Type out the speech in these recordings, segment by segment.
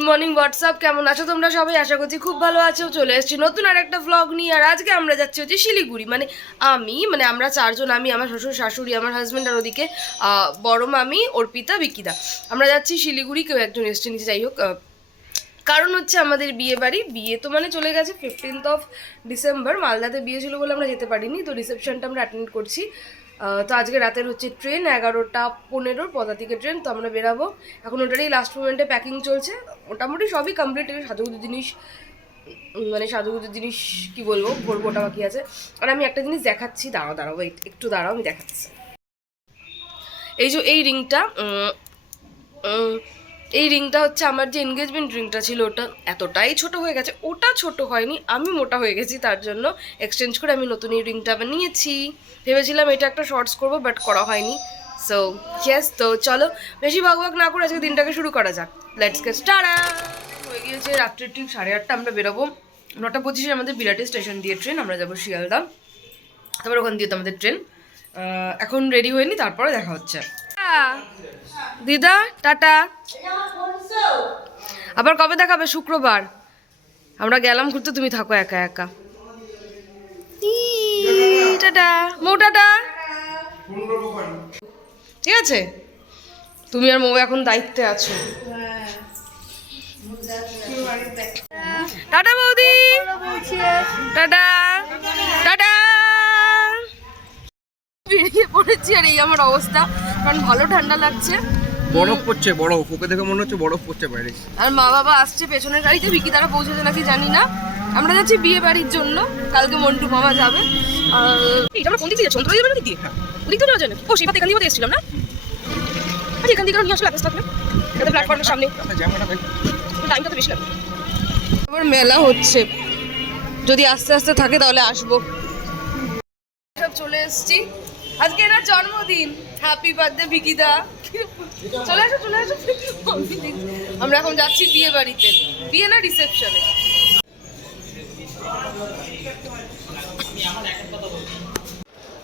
Good morning WhatsApp, কেমন আছো তোমরা সবাই? আশা করছি খুব ভালো আছো। চলে এসেছি নতুন আর একটা ভ্লগ নিয়ে। আর আজকে আমরা যাচ্ছি হচ্ছে শিলিগুড়ি। আমরা চারজন, আমি, আমার শ্বশুর শাশুড়ি, আমার হাজব্যান্ড, আর ওদিকে বড় মামি, অর্পিতা, বিকিদা। আমরা যাচ্ছি শিলিগুড়ি। কেউ একজন এসছে নিচে, যাই হোক। কারণ হচ্ছে আমাদের বিয়ে তো মানে চলে গেছে 15 ডিসেম্বর। মালদাতে বিয়ে ছিল বলে আমরা যেতে পারিনি, তো রিসেপশনটা আমরা অ্যাটেন্ড করছি। তো আজকে রাতের হচ্ছে ট্রেন 11:15 পদাতিকের ট্রেন। তো আমরা বেরাবো এখন, ওটারই লাস্ট মোমেন্টে প্যাকিং চলছে। মোটামুটি সবই কমপ্লিট। সাজুগুজু জিনিস কি বলবো, ভরবো, ওটা বাকি আছে। আর আমি একটা জিনিস দেখাচ্ছি, দাঁড়াও একটু দাঁড়াও, আমি দেখাচ্ছি। এই যে এই রিংটা হচ্ছে আমার যে এনগেজমেন্ট রিংটা ছিল, ওটা এতটাই ছোট হয়ে গেছে। ওটা ছোট হয়নি, আমি মোটা হয়ে গেছি, তার জন্য এক্সচেঞ্জ করে আমি নতুন এই রিংটা আবার নিয়েছি। ভেবেছিলাম এটা একটা শর্টস করবো, বাট করা হয়নি। সো ইয়েস, তো চলো বেশি ভাগ না করে আজকে দিনটাকে শুরু করা যাক। Let's get started. হয়ে গিয়েছে রাত্রের ঠিক 8:30। আমরা বেরোবো 9:25 আমাদের বিরাটি স্টেশন দিয়ে ট্রেন। আমরা যাবো শিয়ালদা, তারপর ওখান দিয়ে তো আমাদের ট্রেন। এখন রেডি হয়নি, তারপরে দেখা হচ্ছে। দিদা টাটা। আবার কবে দেখাবে? শুক্রবার। আমরা গেলাম ঘুরতে, তুমি থাকো একা একা। টাটা মৌ, টাটা। ঠিক আছে, তুমি আর মৌ এখন দায়িত্বে আছো। টাটা বৌদি, টাটা টাটা। বেরিয়ে পড়েছি, আর এই আমার অবস্থা, কারণ ভালো ঠান্ডা লাগছে। বরফ পড়ছে, বরফ। ওকে দেখে মনে হচ্ছে বরফ পড়ছে বাইরে। আর মা বাবা আসছে পেছনের গাড়িতে, বিকি তারা পৌঁছেছে নাকি জানি না। আমরা যাচ্ছি বিয়ে বাড়ির জন্য, কালকে মন্টু মামা যাবে। এটা আমরা কোন দিক দিয়ে যাচ্ছি? অন্তর দিক দিয়ে, ওদিক দিয়ে যাওয়া যায় না? ও সেই এখান দিয়ে এসেছিলাম না? আচ্ছা, এখান থেকে নিয়ে আসলে অ্যাপেস থাকলে এটা প্ল্যাটফর্মের সামনে, টাইমটা তো বেশি লাগবে। আবার মেলা হচ্ছে, যদি আস্তে আস্তে থাকে তাহলে আসবো। সব চলে এসছি, আজকে এনার জন্মদিন। হ্যাপি বার্থডে বিকিদা। চলে আসো। আমরা এখন যাচ্ছি বিয়ে বাড়িতে, বিয়ে না রিসেপশনে।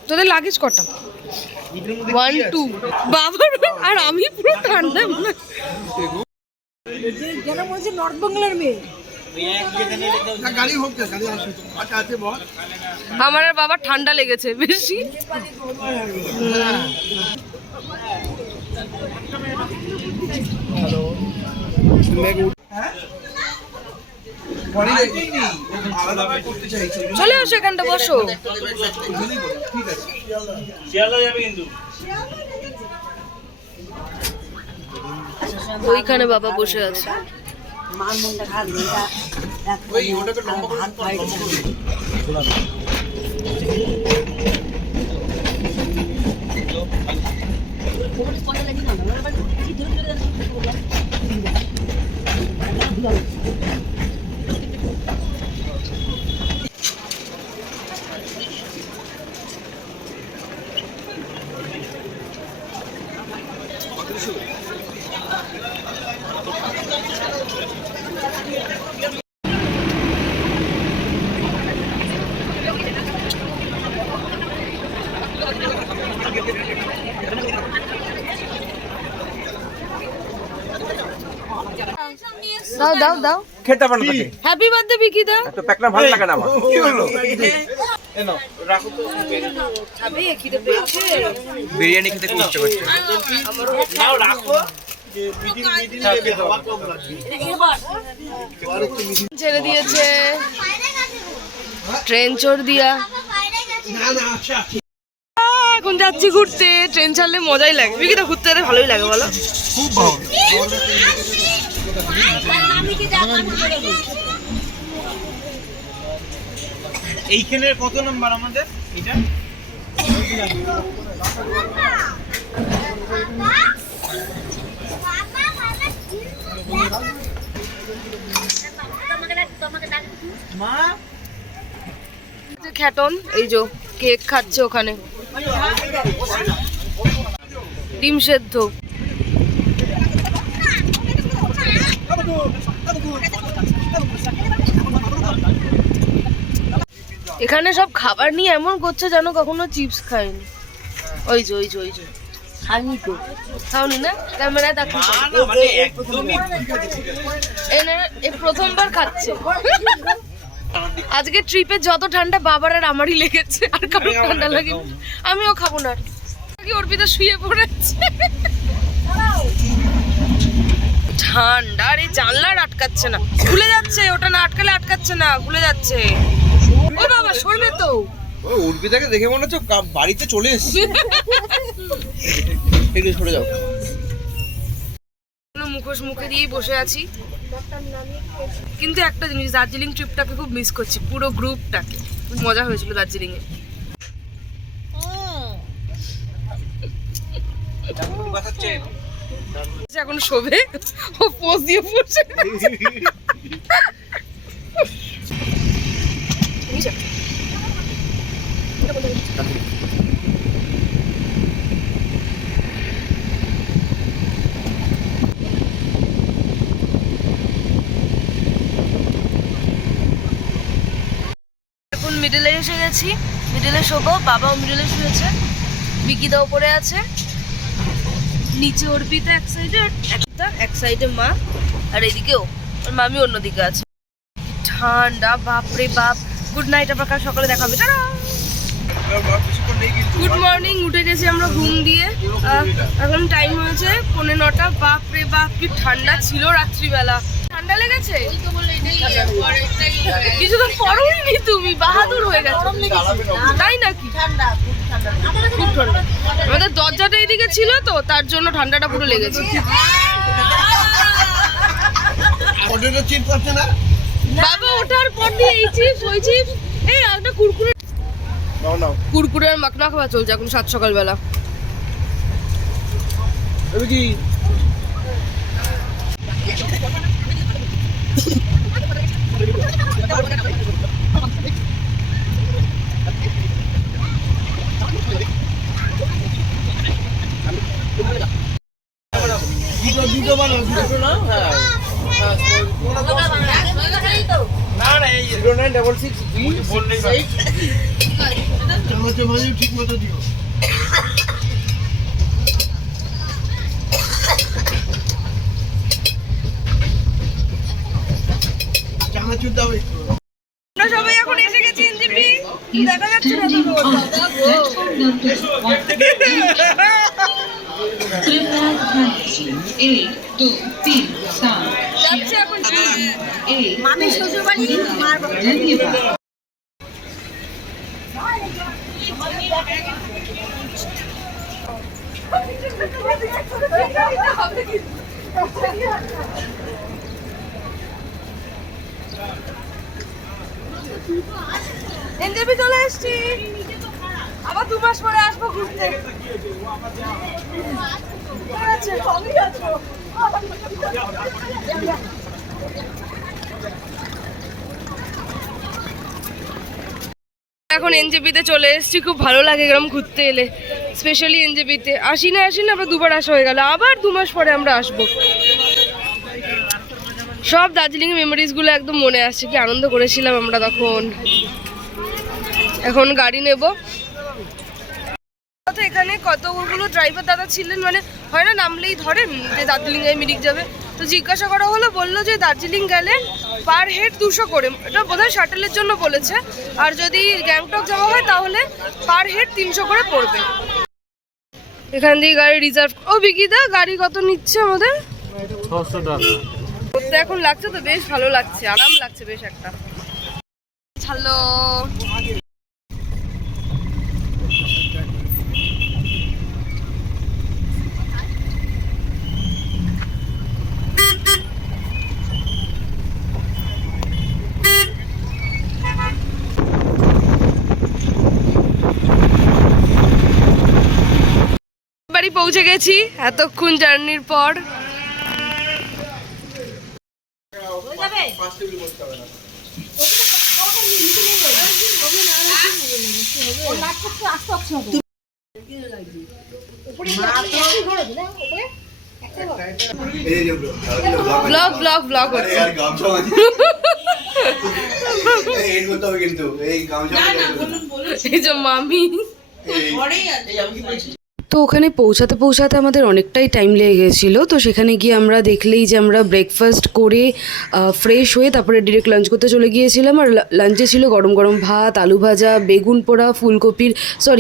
তোদের লাগেজ কটা? 1 2। বাবার আর আমি পুরো ঠান্ডা। নর্থ বাংলার মেয়ে। আমার আর বাবার ঠান্ডা লেগেছে বেশি। চলে আসো, এখানটা বসো। ওইখানে বাবা বসে আছে। দাও দাও দাও, খেতে পারো না। হ্যাপি বার্থডে বিকিদা। তো প্যাকনা ভালো লাগে না আমার। কি হলো? এনো রাখো তো। খাবে খিদে পেয়েছে, বিরিয়ানি খেতে খুব ইচ্ছে করছে। নাও রাখো। ছেড়ে দিয়েছে ট্রেন চোর দিয়া। এখন যাচ্ছি ঘুরতে। ট্রেন ছাড়লে মজাই লাগে, বিকিদা ঘুরতে যেতে ভালোই লাগে, বলো? খুব ভালো। এইখানে কত নাম্বার আমাদের? এটা মা খ্যাটন, এই যে কেক খাচ্ছে ওখানে, ডিম সেদ্ধ। এখানে সব খাবার নিয়ে এমন করছে যেন কখনো চিপস খায়নি। ওই যে খাইনি তো। খাওনি না ক্যামেরায় দেখো এই প্রথমবার খাচ্ছে। আজকে ট্রিপে যত ঠান্ডা বাবার আর আমারই লেগেছে, আর কারো ঠান্ডা লাগে। আমিও খাবো না। অর্পিতা শুয়ে পড়েছে, ঠান্ডা। আর এই জানলার আটকাচ্ছে না, খুলে যাচ্ছে। ওটা না আটকালে আটকাচ্ছে না, খুলে যাচ্ছে। ও বাবা সরবে তো। ও অর্পিতাকে দেখে মনে হচ্ছে বাড়িতে চলে এসেছে। একটু সরে যাও। মুখোশ মুখে দিয়েই বসে আছি, কিন্তু একটা জিনিস, দার্জিলিং ট্রিপটাকে খুব মিস করছি, পুরো গ্রুপটাকে। খুব মজা হয়েছিল দার্জিলিং এ। এখন শোবে, ও পোজ দিয়ে বসে মিডলে এসে গেছি। মিডলে শোবো, বাবাও মিডলে শুয়েছে, বিকিদা উপরে আছে, নিচে অর্পিতা এক সাইডে, এক সাইডে মা, আর এদিকেও ওর মামি অন্যদিকে আছে। ঠান্ডা বাপরে বাপ। গুড নাইট, আবার কাল সকালে দেখা হবে। Good morning. উঠে গেছি আমরা ঘুম দিয়ে, এখন টাইম হয়েছে 9:15। বাপরে বাপ কি ঠান্ডা ছিল রাত্রিবেলা। ঠান্ডা লেগেছে? কিছু তো পরোইনি তুমি, বাহাদুর হয়ে গেছো। তাই নাকি? খুব ঠান্ডা। আমাদের দরজাটা এদিকে ছিল তো, তার জন্য ঠান্ডাটা পুরো লেগেছে। বাবা ওঠার পর দিয়ে এই চিপস ওই চিপস, এই একটা কুরকুরে, কুরকুরে আর মাখনা খাওয়া চলছে এখন 7 সকালবেলা। কি দুটো বানাও, দুটো না? হ্যাঁ না না, এই 0966 চামচে ভাজি ঠিক মতো দিও। চামচ দাও একটু। আমরা সবাই এখন এসে গেছি এনজেপি। দেখা যাচ্ছে না তো রোড। যাচ্ছে এখন মামি শ্বশুর বাড়ি, মার বাড়ি। এনজেপি চলে এসছি, আবার 2 মাস পরে আসবো ঘুরতে। এখন এনজেপিতে চলে এসেছি, খুব ভালো লাগে এরকম ঘুরতে এলে, স্পেশালি এনজেপিতে। আসি না আবার 2বার আসা হয়ে গেল, আবার 2 মাস পরে আমরা আসবো। সব দার্জিলিং এর মেমোরিজগুলো একদম মনে আসছে, কি আনন্দ করেছিলাম আমরা তখন। এখন গাড়ি নেব। এখানে কতগুলো ড্রাইভার দাদা ছিলেন, মানে হয় না নামলেই ধরেন যে দার্জিলিং এ মিরিক যাবে, তো জিজ্ঞাসা করা হলো, বললো যে দার্জিলিং গেলে পার হেড 200 করে, এটা বোধহয় শাটেলের জন্য বলেছে, আর যদি গ্যাংটক যাওয়া হয় তাহলে পার হেড 300 করে পড়বে। এখান দিয়ে গাড়ি রিজার্ভ। ও বিকিদা, গাড়ি কত নিচ্ছে আমাদের? 600 টাকা। করতে এখন লাগছে তো, বেশ ভালো লাগছে, আরাম লাগছে বেশ একটা। হ্যালো, বাড়ি পৌঁছে গেছি এতক্ষণ জার্নির পর। ব্লগ ব্লগ ব্লগ হচ্ছে। এই যে মামি তো ওখানে পৌঁছাতে পৌঁছাতে আমাদের অনেকটাই টাইম লেগে গেছিলো। তো সেখানে গিয়ে আমরা দেখলেই যে আমরা ব্রেকফাস্ট করে ফ্রেশ হয়ে তারপরে ডিরেক্ট লাঞ্চ করতে চলে গিয়েছিলাম। আর লাঞ্চে ছিল গরম গরম ভাত, আলু ভাজা, বেগুন পোড়া,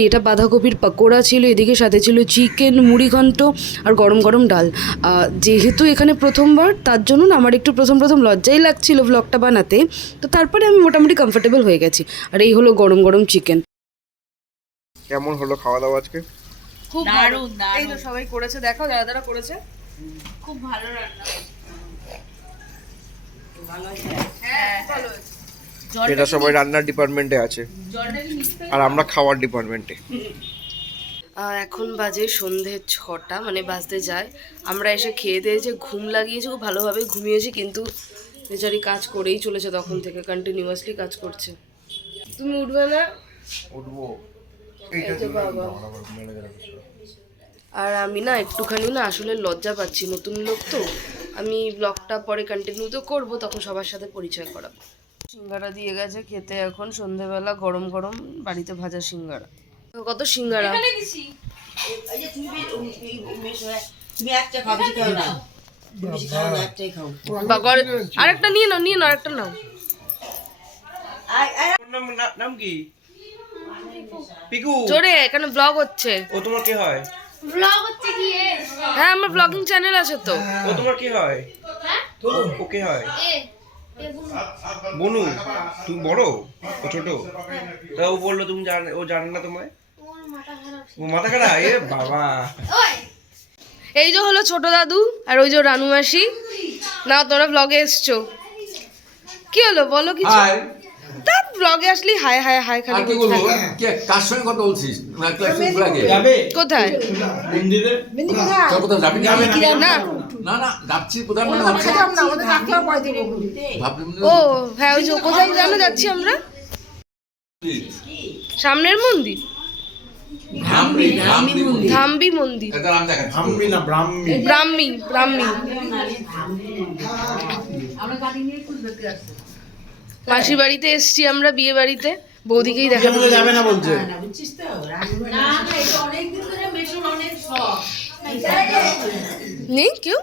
এটা বাঁধাকপির পকোড়া ছিল, এদিকে সাথে ছিল চিকেন, মুড়ি ঘন্ট আর গরম গরম ডাল। যেহেতু এখানে প্রথমবার, তার জন্য না আমার একটু প্রথম লজ্জাই লাগছিল ভ্লগটা বানাতে। তো তারপরে আমি মোটামুটি কমফোর্টেবল হয়ে গেছি। আর এই হলো গরম গরম চিকেন। কেমন হলো খাওয়া দাওয়া আজকে? খুব দারুণ এই তো সবাই করেছে, দেখো যারা যারা করেছে খুব ভালো রান্না ভালো আছে। হ্যাঁ ভালো হয়েছে। এটা সবাই রান্নার ডিপার্টমেন্টে আছে জলটা কি মিক্স আর আমরা খাওয়ার ডিপার্টমেন্টে। এখন বাজে সন্ধে 6টা, মানে বাজতে যায়। আমরা এসে খেয়ে দিয়ে যে ঘুম লাগিয়েছি, খুব ভালোভাবে ঘুমিয়েছি, কিন্তু বেচারি কাজ করেই চলেছে তখন থেকে, কন্টিনিউয়াসলি কাজ করছে। তুমি উঠবে না? উঠবো। এই যে বাবা। আর আমি না একটুখানি না আসলে লজ্জা পাচ্ছি, নতুন লোক তো। আমি ব্লগটা পরে কন্টিনিউ তো করবো, তখন সবার সাথে পরিচয় করাবো। সিঙ্গারা দিয়ে গেছে খেতে এখন সন্ধেবেলা, গরম গরম বাড়িতে ভাজা সিঙ্গারা। কত সিঙ্গারা? এখানে দিছি। এই যে তুমি একটা খাও, বেশি খাও না, বেশি খাও না, একটাই খাও। আরেকটা নিয়ে নাও, আরেকটা নাও। নাম কি? পিকু। জোরে, এখানে ব্লগ হচ্ছে। ও তোমার কি হয়? ব্লগ হচ্ছে কি এ? হ্যাঁ, আমার ব্লগিং চ্যানেল আছে তো। ও তোমার কি হয়? হ্যাঁ? ও কি হয়? এ বনু। তুমি বড়, ও ছোট? তা ও বললো তুমি ও জানে না তোমায়? ওর মাথা খারাপ। ও মাথা খারাপ? এ বাবা। ওই এই যে হলো ছোট দাদু, আর ওই যে রানু মাসি। না, তোমরা ব্লগে এসছো, কি হলো বলো কিছু? তা ব্লগে আসলি হাই হাই হাই খালি কি বলতে বলবো? থাকা। কে কার সঙ্গে কথা বলছিস? না ক্লাস লাগে কোথায়? কোথাও যাবি না না? না না, যাচ্ছি কোথায় মানে হচ্ছে ভাবলি ও হ্যাঁ, ওই যে কোথায় জানো যাচ্ছি আমরা, সামনের মন্দির, ধামবি মন্দির, এটা নাম দেখা ব্রাহ্মী ব্রাহ্মী। মাসির বাড়িতে এসছি আমরা, বিয়ে বাড়িতে, বৌদিকেই দেখাতে যাবে না বলছে। বুঝছিস তো? না এটা অনেক দিন ধরে মেশুর অনেক শখ। নেই কেউ।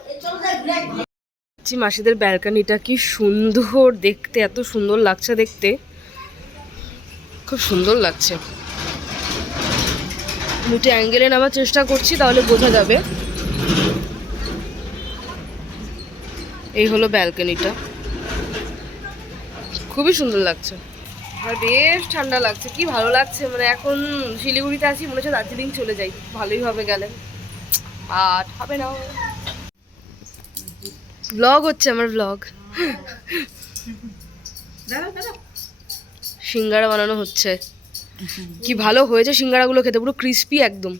মাসিদের ব্যালকনিটা কি সুন্দর দেখতে, এত সুন্দর লাগছে দেখতে, খুব সুন্দর লাগছে। দুটো অ্যাঙ্গেলে নামার চেষ্টা করছি, তাহলে বোঝা যাবে। এই হলো ব্যালকনিটা, খুবই সুন্দর লাগছে। আর বেশ ঠান্ডা লাগছে, কি ভালো লাগছে। মানে এখন শিলিগুড়িতে আছি, মনে হচ্ছে দার্জিলিং চলে যাই, ভালোই হবে গেলে। আর হবে না, ব্লগ হচ্ছে আমার, ব্লগ। সিঙ্গারা বানানো হচ্ছে, কি ভালো হয়েছে সিঙ্গারাগুলো খেতে, পুরো ক্রিস্পি একদম।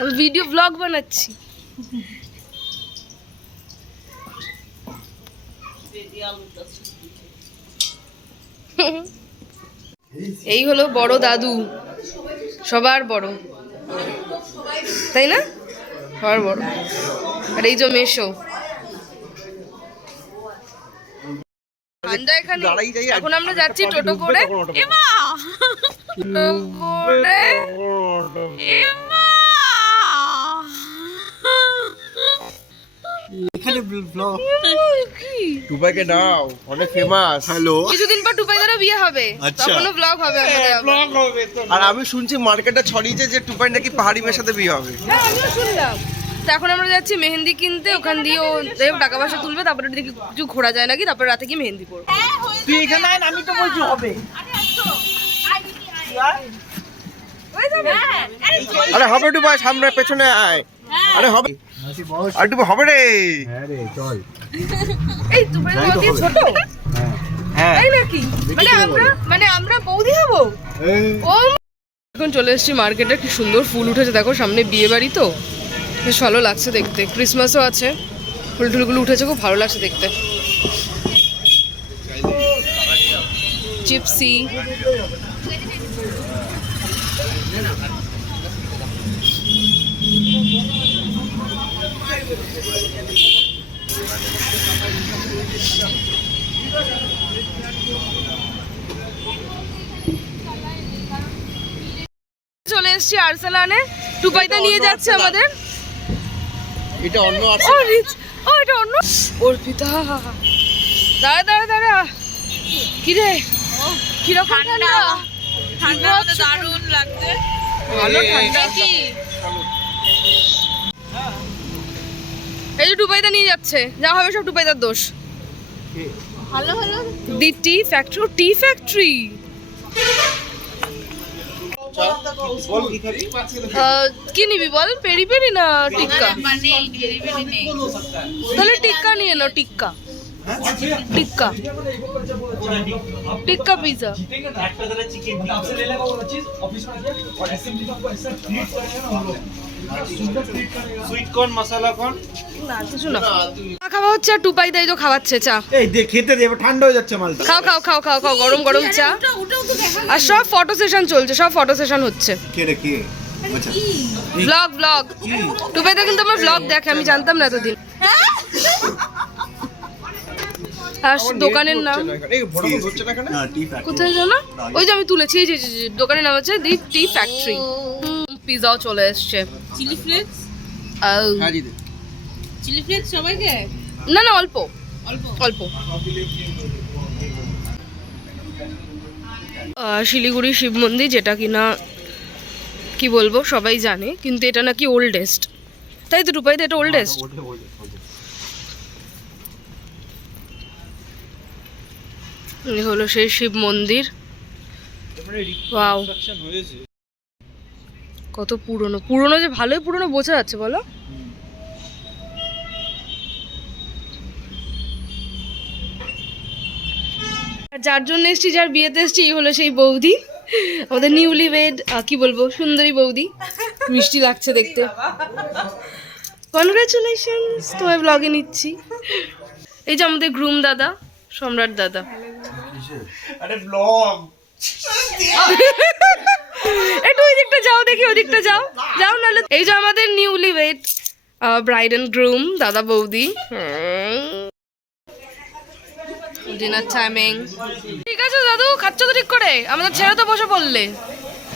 আমি ভিডিও ব্লগ বানাচ্ছি। এই হলো বড় দাদু, সবার বড়, তাই না? সবার বড়। আর এই যে মেশো। ঠান্ডা এখানে। এখন আমরা যাচ্ছি টোটো করে। এমা করে এমা এখানে ব্লগ টুবাইকে নাও, অনেক ফেমাস। হ্যালো। কিছুদিন পর টুপাইদারও বিয়ে হবে, তখনও ব্লগ হবে আমাদের আবার। ব্লগ হবে তো। আর আমি শুনছি মার্কেটে ছড়িয়েছে যে টুবাই নাকি পাহাড়ি মেয়ের সাথে বিয়ে হবে। হ্যাঁ, আমিও শুনলাম। তো এখন আমরা যাচ্ছি মেহেন্দি কিনতে, ওখান দিয়ে ও টাকা পয়সা তুলবে, তারপরে দেখি কিছু ঘোরা যায় নাকি, তারপরে রাতে গিয়ে মেহেন্দি পড়বো। তুই এখানে আয়, আমি তো বলছি হবে। আরে হবে টুবাই, সামনে পেছনে আয়। আরে হবে, আরে টুবাই হবে রে। এই টুপাই বলতে ছোট, হ্যাঁ তাই নাকি? মানে আমরা বৌদি হবো। ও এখন চলে এসেছি মার্কেটে, কি সুন্দর ফুল উঠেছে দেখো, সামনে বিয়ে বাড়ি তো বেশ ভালো লাগছে দেখতে, ক্রিসমাসও আছে, ফুল টুলগুলো উঠেছে, খুব ভালো লাগছে দেখতে। জিপসি। চলে এসেছি আরসালানে, টুপাইতে নিয়ে যাচ্ছে আমাদের। এটা অন্য ও রিচ, ও এটা অন্য অর্পিতা। দাঁড়া দাঁড়া দাঁড়া, কি রে কিরকম ঠান্ডা? ঠান্ডা দারুণ লাগছে, ভালো ঠান্ডা। কি এই যে টুপাইতে নিয়ে যাচ্ছে, যা হবে সব টুপাইতার দোষ। ভালো ভালো দি টি ফ্যাক্টরি, টি ফ্যাক্টরি। কি নিবি বল, পেরি পেরি না টিক্কা? তাহলে টিক্কা নিয়ে নাও, টিক্কা টিক্কা টিক্কা পিজ্জা। সুইট কর্ন মশলা কর্ন না কিছু না, চা খাওয়া হচ্ছে আর টুপাই দেয় তো খাওয়াচ্ছে চা। এই দে খেতে দেবে, ঠান্ডা হয়ে যাচ্ছে মালটা। খাও খাও খাও খাও খাও, গরম গরম চা। আর সব ফটো সেশন চলছে, সব ফটো সেশন হচ্ছে। কে রে কে? আচ্ছা ব্লগ ব্লগ, টুপাইদা কিন্তু আমার ব্লগ দেখে, আমি জানতাম না এতদিন। আর দোকানের নাম না টি ফ্যাক্টরি। কোথায় জানো? ওই যে আমি তুলেছি, এই যে দোকানের নাম হচ্ছে দি টি ফ্যাক্টরি। পিজাও চলে এসছে। চিলি ফ্লেক্স, হ্যাঁ দিদি। চিলি ফ্লেক্স সবাইকে না না অল্প অল্প অল্প। শিলিগুড়ি শিব মন্দির, যেটা কিনা কি বলবো সবাই জানে, কিন্তু এটা নাকি ওল্ডেস্ট, তাই তো টুপাইতে এটা ওল্ডেস্ট। এই হলো সেই শিব মন্দির। ওয়াও, কত পুরনো পুরনো, যে ভালোই পুরনো বোঝা যাচ্ছে বলো। আর যার জন্য এসছি, যার বিয়েতে এসছি, এই হলো সেই বৌদি, আমাদের নিউলি ওয়েড, কি বলবো, সুন্দরী বৌদি। মিষ্টি লাগছে দেখতে। কনগ্রাচুলেশনস, তোমায় ব্লগে নিচ্ছি। এই যে আমাদের গ্রুম দাদা, সম্রাট দাদা। আরে ব্লগ একটু ওই দিকটা যাও, দেখি ওই দিকটা যাও, যাও নাহলে। এই যে আমাদের newly wed bride and groom, দাদা বৌদি। Dinner timing. ঠিক আছে দাদু, খাচ্ছ তো ঠিক করে? আমাদের ছেড়ে তো বসে পড়লে।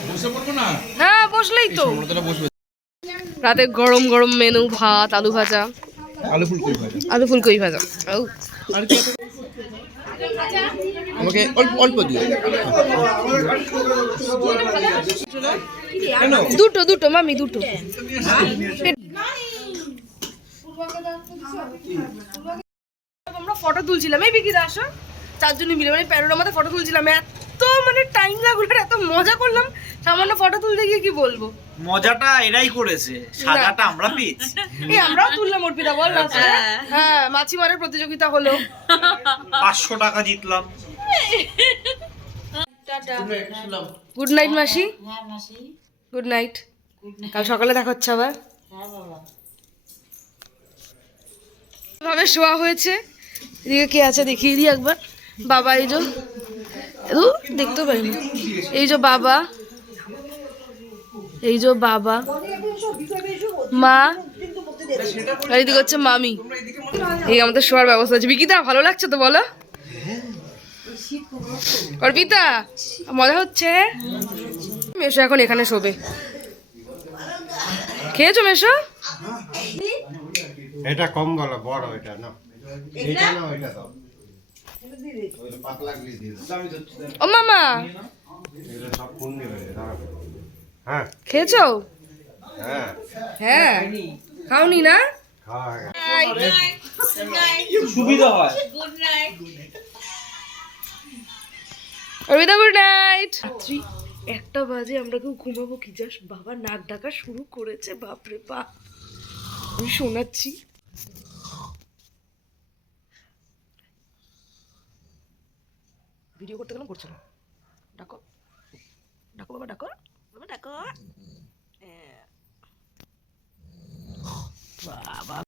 বসে পড়বো না? হ্যাঁ বসলেই তো। রাতে গরম গরম মেনু, ভাত, আলু ভাজা, আলু ফুলকপি ভাজা। আলু ফুলকপি ভাজা। ও, আর কি আছে? আমাকে অল্প অল্প দিও। দুটো দুটো মামি, দুটো। আমরা ফটো তুলছিলাম, এই বিকি দাস চারজনই মিলে, মানে প্যানোরামাতে ফটো তুলছিলাম। এত মানে টাইম লাগলো, এত মজা করলাম সামান্য ফটো তুলতে গিয়ে, কি বলবো। মজাটা এরাই করেছে, সাজাটা আমরা পেয়েছি। এই আমরাও তুললাম অর্পিতা, বল লাস্টে। হ্যাঁ, মাছি মারার প্রতিযোগিতা হলো। 500 টাকা জিতলাম। গুড নাইট মাসি। হ্যাঁ মাসি, গুড নাইট, কাল সকালে দেখা হচ্ছে আবার। হ্যাঁ বাবা। ভাবে শোয়া হয়েছে। এদিকে কে আছে দেখিয়ে দিই একবার। বাবা, এই যে দেখতে পাইনি, এই যে বাবা, এই যে বাবা, মা, আর এদিকে হচ্ছে মামি। এই আমাদের শোয়ার ব্যবস্থা আছে। বিকিতা ভালো লাগছে তো বলো? অর্পিতা মজা হচ্ছে? মেশো এখন এখানে শোবে। খেয়েছো মেশো? এটা কম বলো, বড় এটা না, এটা না ওইটা দাও, ওই পাতলা গুলি দিয়ে দাও, ও মামা এগুলো সব কোন দিবে? হ্যাঁ খেয়েছো? হ্যাঁ হ্যাঁ, খাওনি না? খাওয়া হয়ে গেছে। সুবিধা হয়। Good night. Arpita good night. রাত্রি 1টা বাজে, আমরা কেউ ঘুমাবো কি? জাস্ট বাবা নাক ডাকা শুরু করেছে, বাপরে বাপ। আমি শোনাচ্ছি। ভিডিও করতে গেলাম, করছে না। ডাকো ডাকো বাবা, ডাকো বাবা, ডাকো। বাবা